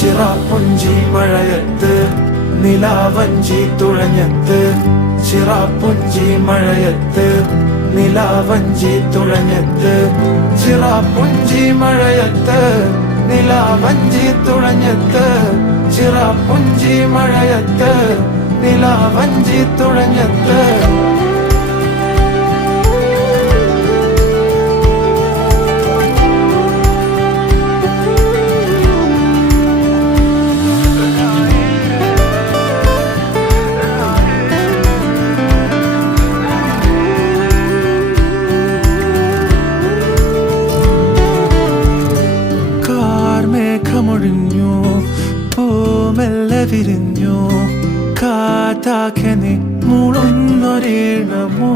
ചിറാപ്പുഞ്ചി മഴയത്ത് നിലാവഞ്ചി തുഴഞ്ഞത്ത് ചിറാപ്പുഞ്ചി മഴയത്ത് നിലാവഞ്ചി തുഴഞ്ഞത്ത് ചിറാപ്പുഞ്ചി മഴയത്ത് നിലാവഞ്ചി തുഴഞ്ഞത്ത് ചിറാപ്പുഞ്ചി മഴയത്ത് നിലാവഞ്ചി തുഴഞ്ഞത്ത് മേഘമൊഴിഞ്ഞു പൂമെല്ലെ വിരിഞ്ഞു കാറ്റാകെ നീ മൂളുന്നൊരീണമോ